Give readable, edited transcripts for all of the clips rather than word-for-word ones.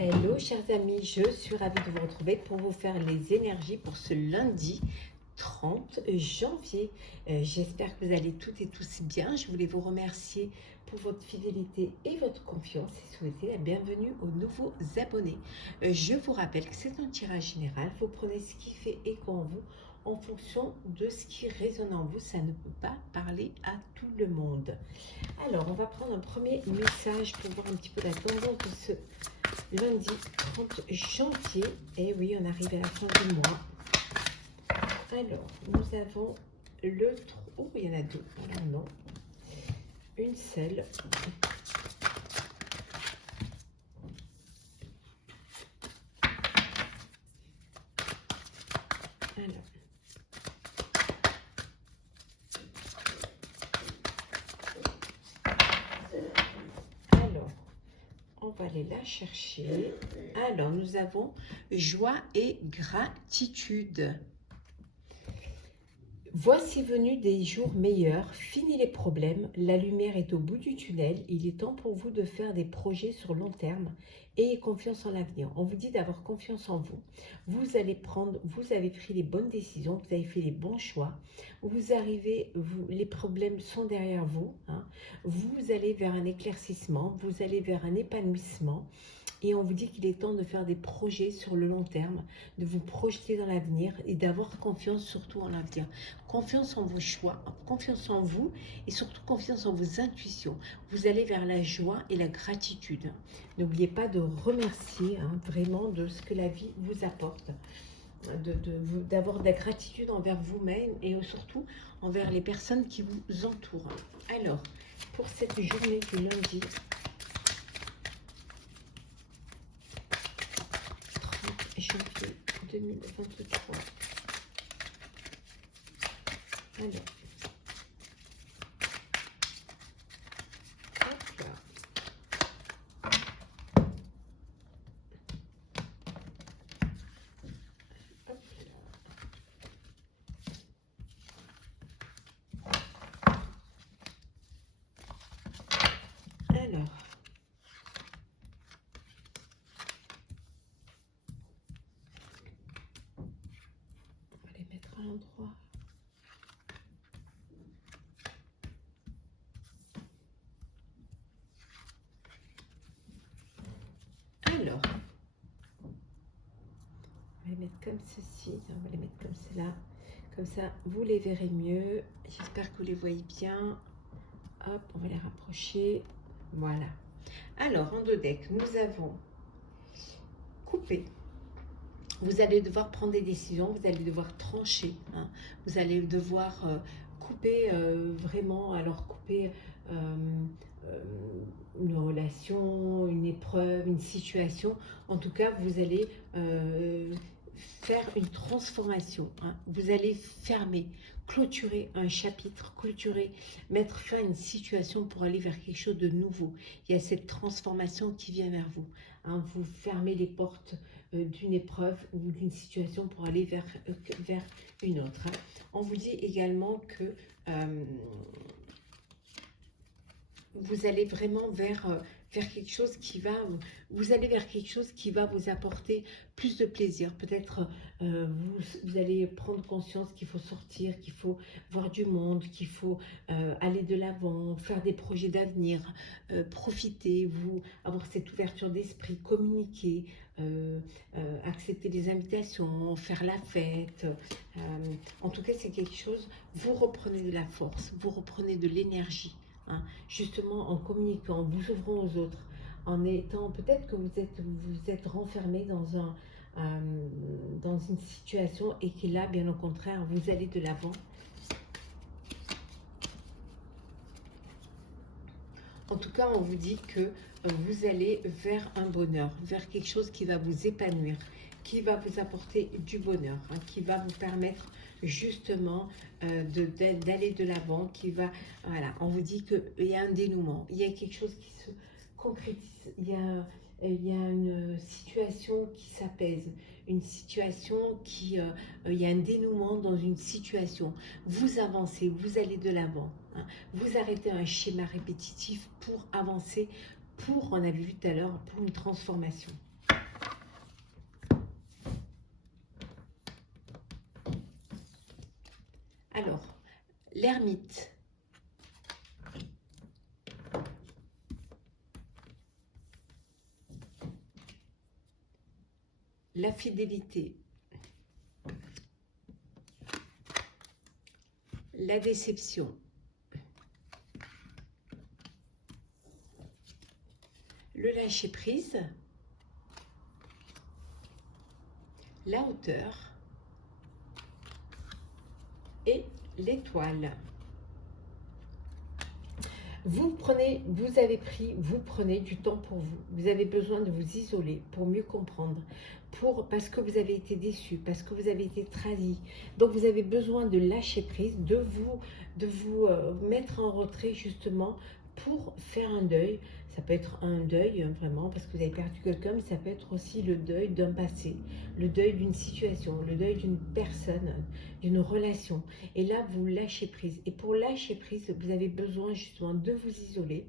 Hello chers amis, je suis ravie de vous retrouver pour vous faire les énergies pour ce lundi 30 janvier. J'espère que vous allez toutes et tous bien. Je voulais vous remercier pour votre fidélité et votre confiance et souhaiter la bienvenue aux nouveaux abonnés. Je vous rappelle que c'est un tirage général. Vous prenez ce qui fait écho en vous en fonction de ce qui résonne en vous. Ça ne peut pas parler à tout le monde. Alors, on va prendre un premier message pour voir un petit peu la tendance de ce lundi 30 janvier. Et oui, on arrive à la fin du mois. Alors, nous avons le trou. Oh, il y en a deux. Voilà, non. Une seule. Alors. On va aller la chercher. Alors, nous avons joie et gratitude. Voici venus des jours meilleurs, fini les problèmes, la lumière est au bout du tunnel, il est temps pour vous de faire des projets sur long terme. Ayez confiance en l'avenir. On vous dit d'avoir confiance en vous. Vous avez pris les bonnes décisions, vous avez fait les bons choix. Vous arrivez, les problèmes sont derrière vous. Vous allez vers un éclaircissement, vous allez vers un épanouissement. Et on vous dit qu'il est temps de faire des projets sur le long terme, de vous projeter dans l'avenir et d'avoir confiance surtout en l'avenir. Confiance en vos choix, confiance en vous et surtout confiance en vos intuitions. Vous allez vers la joie et la gratitude. N'oubliez pas de remercier vraiment de ce que la vie vous apporte. D'avoir de la gratitude envers vous-même et surtout envers les personnes qui vous entourent. Alors, pour cette journée du lundi 30 janvier 2023. Alors, hop là. Hop là. Alors, on va les mettre à l'endroit. Alors, on va les mettre comme ceci, on va les mettre comme cela, comme ça vous les verrez mieux. J'espère que vous les voyez bien. Hop, on va les rapprocher. Voilà. Alors, en deux decks, nous avons coupé. Vous allez devoir prendre des décisions, vous allez devoir trancher. Vous allez devoir couper vraiment, alors couper une relation, une épreuve, une situation. En tout cas, vous allez faire une transformation. Vous allez fermer, clôturer un chapitre, clôturer, mettre fin à une situation pour aller vers quelque chose de nouveau. Il y a cette transformation qui vient vers vous. Vous fermez les portes d'une épreuve ou d'une situation pour aller vers une autre. On vous dit également que vous allez vraiment vers quelque chose qui va, vous allez vers quelque chose qui va vous apporter plus de plaisir. Peut-être vous allez prendre conscience qu'il faut sortir, qu'il faut voir du monde, qu'il faut aller de l'avant, faire des projets d'avenir, profiter, avoir cette ouverture d'esprit, communiquer, accepter des invitations, faire la fête. En tout cas, c'est quelque chose, vous reprenez de la force, vous reprenez de l'énergie. Justement en communiquant, en vous ouvrant aux autres, en étant, peut-être que vous êtes renfermé dans une situation et que là, bien au contraire, vous allez de l'avant. En tout cas, on vous dit que vous allez vers un bonheur, vers quelque chose qui va vous épanouir, qui va vous apporter du bonheur, qui va vous permettre justement d'aller de l'avant, qui va, voilà, on vous dit qu'il y a un dénouement, il y a quelque chose qui se concrétise, il y a une situation qui s'apaise, une situation qui, il y a un dénouement dans une situation, vous avancez, vous allez de l'avant, vous arrêtez un schéma répétitif pour avancer, pour, on a vu tout à l'heure, pour une transformation. Alors, l'ermite. La fidélité. La déception. Le lâcher-prise. La hauteur. Et l'étoile. Vous prenez du temps pour vous. Vous avez besoin de vous isoler pour mieux comprendre, parce que vous avez été déçu, parce que vous avez été trahi. Donc vous avez besoin de lâcher prise, de vous mettre en retrait justement pour faire un deuil. Ça peut être un deuil vraiment parce que vous avez perdu quelqu'un, mais ça peut être aussi le deuil d'un passé, le deuil d'une situation, le deuil d'une personne, d'une relation. Et là, vous lâchez prise. Et pour lâcher prise, vous avez besoin justement de vous isoler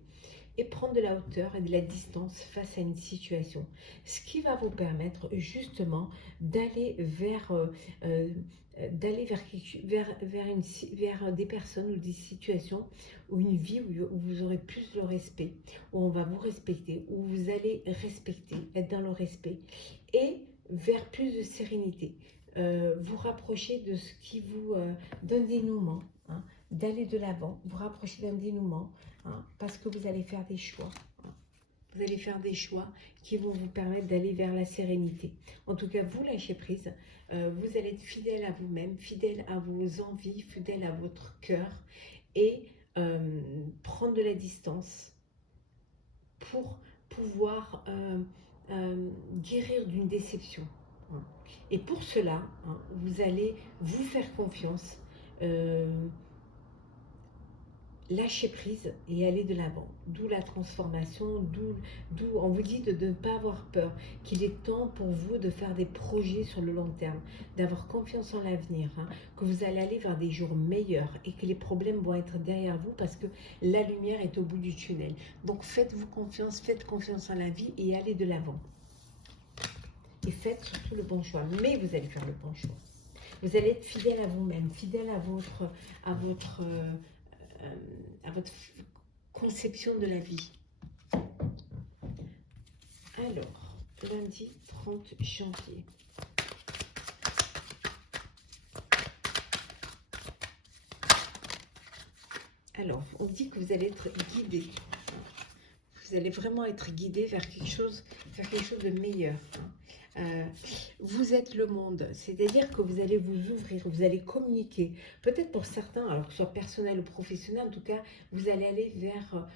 et prendre de la hauteur et de la distance face à une situation. Ce qui va vous permettre justement d'aller vers, vers des personnes ou des situations ou une vie où vous aurez plus de respect, où on va vous respecter, où vous allez respecter, être dans le respect et vers plus de sérénité. Vous rapprocher de ce qui vous d'un dénouement, hein, d'aller de l'avant, vous rapprocher d'un dénouement, hein, parce que vous allez faire des choix. Hein. Vous allez faire des choix qui vont vous permettre d'aller vers la sérénité. En tout cas, vous lâchez prise, vous allez être fidèle à vous-même, fidèle à vos envies, fidèle à votre cœur et prendre de la distance pour pouvoir guérir d'une déception. Hein. Et pour cela, hein, vous allez vous faire confiance, lâcher prise et aller de l'avant. D'où la transformation, d'où on vous dit de ne pas avoir peur, qu'il est temps pour vous de faire des projets sur le long terme, d'avoir confiance en l'avenir, hein, que vous allez aller vers des jours meilleurs et que les problèmes vont être derrière vous parce que la lumière est au bout du tunnel. Donc faites-vous confiance, faites confiance en la vie et allez de l'avant. Et faites surtout le bon choix, mais vous allez faire le bon choix. Vous allez être fidèle à vous-même, fidèle à votre conception de la vie. Alors, lundi 30 janvier. Alors, on dit que vous allez être guidé. Vous allez vraiment être guidé vers quelque chose de meilleur. Vous êtes le monde, c'est-à-dire que vous allez vous ouvrir, vous allez communiquer. Peut-être pour certains, alors que ce soit personnel ou professionnel, en tout cas, vous allez aller vers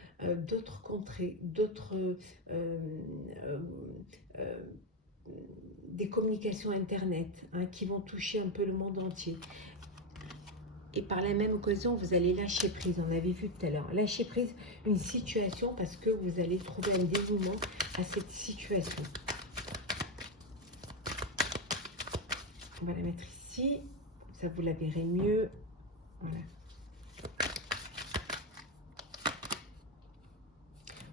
d'autres contrées, des communications Internet, hein, qui vont toucher un peu le monde entier. Et par la même occasion, vous allez lâcher prise, on avait vu tout à l'heure. Lâcher prise, une situation, parce que vous allez trouver un dénouement à cette situation. On va la mettre ici, ça vous la verrez mieux. Voilà.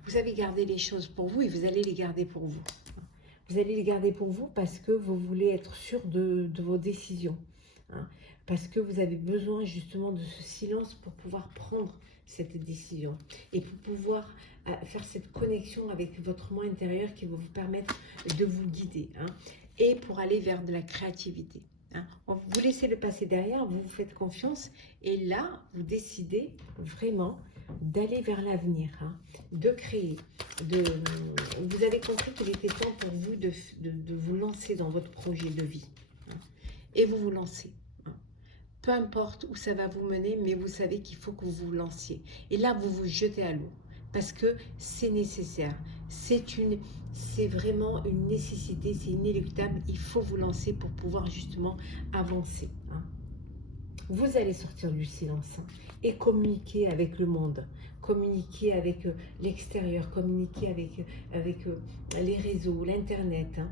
Vous avez gardé les choses pour vous et vous allez les garder pour vous. Vous allez les garder pour vous parce que vous voulez être sûr de vos décisions. Hein, parce que vous avez besoin justement de ce silence pour pouvoir prendre cette décision et pour pouvoir faire cette connexion avec votre moi intérieur qui va vous permettre de vous guider, hein, et pour aller vers de la créativité. Hein. Vous laissez le passé derrière, vous vous faites confiance et là, vous décidez vraiment d'aller vers l'avenir, hein, de créer. Vous avez compris qu'il était temps pour vous de vous lancer dans votre projet de vie. Hein, et vous vous lancez. Hein. Peu importe où ça va vous mener, mais vous savez qu'il faut que vous vous lanciez. Et là, vous vous jetez à l'eau parce que c'est nécessaire. C'est vraiment une nécessité, c'est inéluctable. Il faut vous lancer pour pouvoir justement avancer. Hein. Vous allez sortir du silence, hein, et communiquer avec le monde, communiquer avec l'extérieur, communiquer avec les réseaux, l'internet, hein,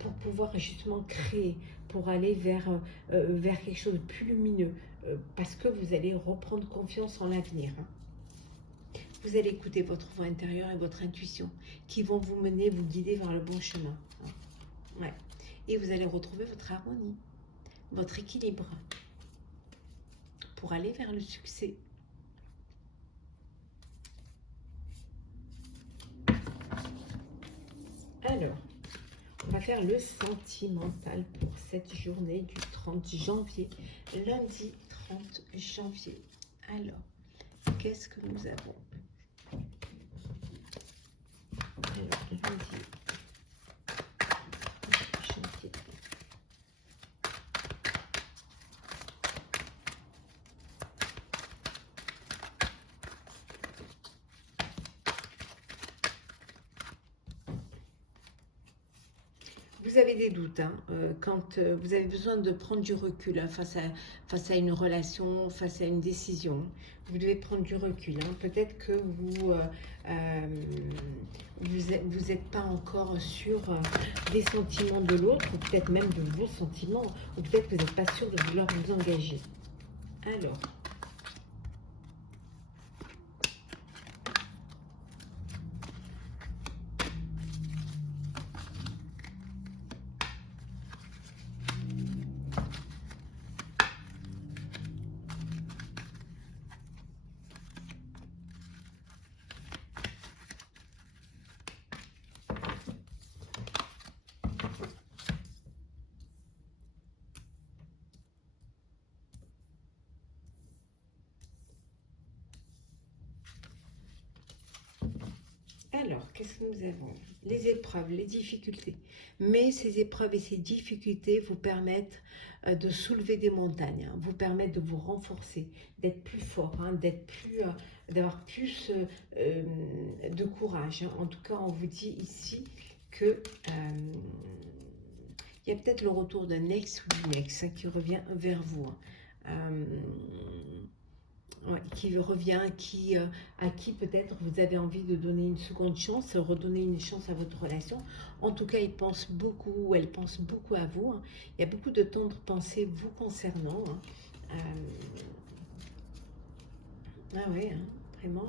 pour pouvoir justement créer, pour aller vers quelque chose de plus lumineux, parce que vous allez reprendre confiance en l'avenir. Hein. Vous allez écouter votre voix intérieure et votre intuition qui vont vous mener, vous guider vers le bon chemin. Hein. Ouais. Et vous allez retrouver votre harmonie, votre équilibre. pour aller vers le succès. Alors, on va faire le sentimental pour cette journée du 30 janvier, lundi 30 janvier. Alors, qu'est-ce que nous avons? Alors, lundi janvier. Vous avez des doutes, hein, quand vous avez besoin de prendre du recul hein, face à une relation, face à une décision. Vous devez prendre du recul. Hein. Peut-être que vous n'êtes pas encore sûr des sentiments de l'autre, ou peut-être même de vos sentiments, ou peut-être que vous n'êtes pas sûr de vouloir vous engager. Alors, qu'est-ce que nous avons? Les épreuves, les difficultés. Mais ces épreuves et ces difficultés vous permettent de soulever des montagnes, hein, vous permettent de vous renforcer, d'être plus fort, hein, d'avoir plus de courage. Hein. En tout cas, on vous dit ici que il y a peut-être le retour d'un ex ou d'une ex hein, qui revient vers vous. Hein. Ouais, qui revient, à qui peut-être vous avez envie de donner une seconde chance, redonner une chance à votre relation. En tout cas, il pense beaucoup, ou elle pense beaucoup à vous. Hein. Il y a beaucoup de tendres pensées vous concernant. Hein. Ah ouais, hein, vraiment.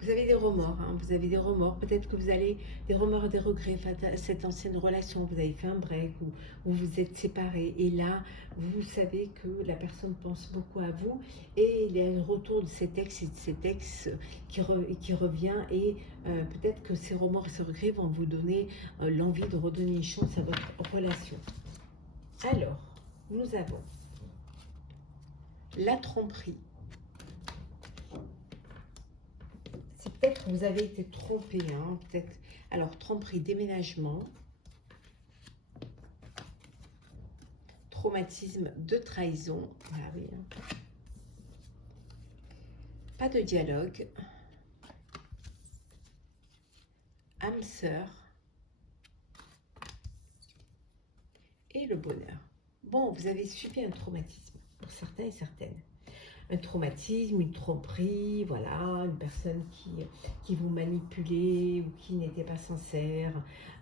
Vous avez des remords, hein, vous avez des remords. Peut-être que vous avez des remords et des regrets face à cette ancienne relation. Vous avez fait un break ou vous vous êtes séparés. Et là, vous savez que la personne pense beaucoup à vous. Et il y a le retour de cet ex et de cet ex qui revient. Et peut-être que ces remords et ces regrets vont vous donner l'envie de redonner une chance à votre relation. Alors, nous avons la tromperie. Peut-être que vous avez été trompé, hein, peut-être. Alors, tromperie, déménagement, traumatisme de trahison. Ah oui. Hein. Pas de dialogue. Âme sœur. Et le bonheur. Bon, vous avez subi un traumatisme, pour certains et certaines. Un traumatisme, une tromperie, voilà, une personne qui vous manipulait ou qui n'était pas sincère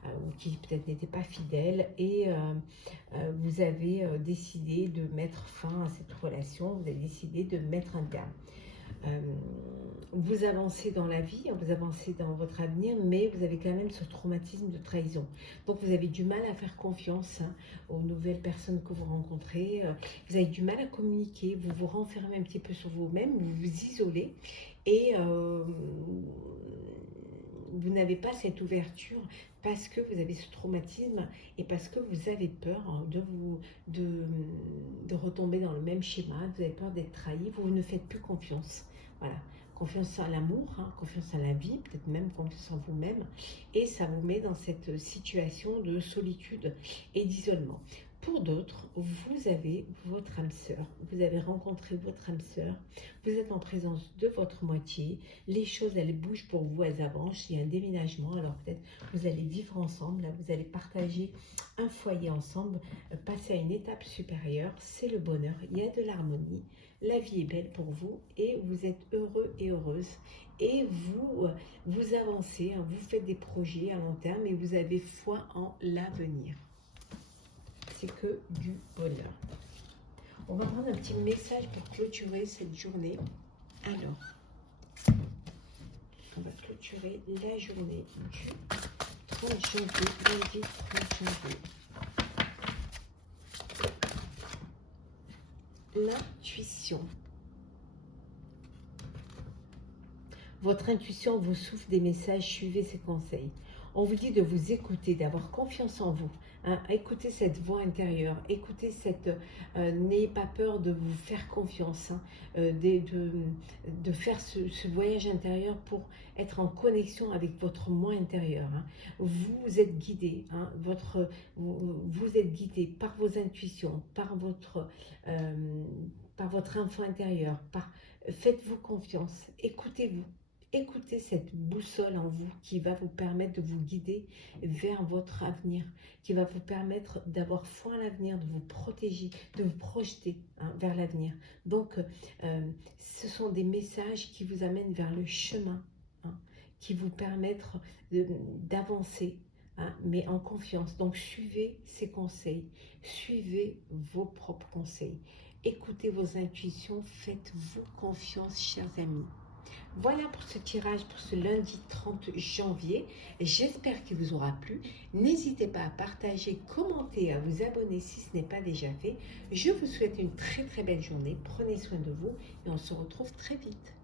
ou qui peut-être n'était pas fidèle et vous avez décidé de mettre fin à cette relation, vous avez décidé de mettre un terme. Vous avancez dans la vie, vous avancez dans votre avenir, mais vous avez quand même ce traumatisme de trahison. Donc vous avez du mal à faire confiance hein, aux nouvelles personnes que vous rencontrez. Vous avez du mal à communiquer, vous vous renfermez un petit peu sur vous-même, vous vous isolez et vous n'avez pas cette ouverture parce que vous avez ce traumatisme et parce que vous avez peur hein, de retomber dans le même schéma, vous avez peur d'être trahi, vous ne faites plus confiance. Voilà, confiance à l'amour, hein, confiance à la vie, peut-être même confiance en vous-même. Et ça vous met dans cette situation de solitude et d'isolement. Pour d'autres, vous avez votre âme sœur, vous avez rencontré votre âme sœur, vous êtes en présence de votre moitié, les choses elles bougent pour vous, elles avancent, il y a un déménagement, alors peut-être vous allez vivre ensemble, là, vous allez partager un foyer ensemble, passer à une étape supérieure, c'est le bonheur, il y a de l'harmonie, la vie est belle pour vous et vous êtes heureux et heureuse et vous avancez, hein, vous faites des projets à long terme et vous avez foi en l'avenir. C'est que du bonheur. On va prendre un petit message pour clôturer cette journée. Alors, on va clôturer la journée du 30 janvier, lundi 30 janvier. l'intuition. Votre intuition vous souffle des messages, suivez ses conseils. On vous dit de vous écouter, d'avoir confiance en vous. Hein. Écoutez cette voix intérieure, écoutez cette... n'ayez pas peur de vous faire confiance, hein, de faire ce voyage intérieur pour être en connexion avec votre moi intérieur. Hein. Vous êtes guidé, hein, vous êtes guidé par vos intuitions, par votre enfant intérieur. Faites-vous confiance, écoutez-vous. Écoutez cette boussole en vous qui va vous permettre de vous guider vers votre avenir, qui va vous permettre d'avoir foi en l'avenir, de vous protéger, de vous projeter, hein, vers l'avenir. Donc, ce sont des messages qui vous amènent vers le chemin, hein, qui vous permettent d'avancer, hein, mais en confiance. Donc, suivez ces conseils, suivez vos propres conseils. Écoutez vos intuitions, faites-vous confiance, chers amis. Voilà pour ce tirage pour ce lundi 30 janvier. J'espère qu'il vous aura plu. N'hésitez pas à partager, commenter, à vous abonner si ce n'est pas déjà fait. Je vous souhaite une très belle journée. Prenez soin de vous et on se retrouve très vite.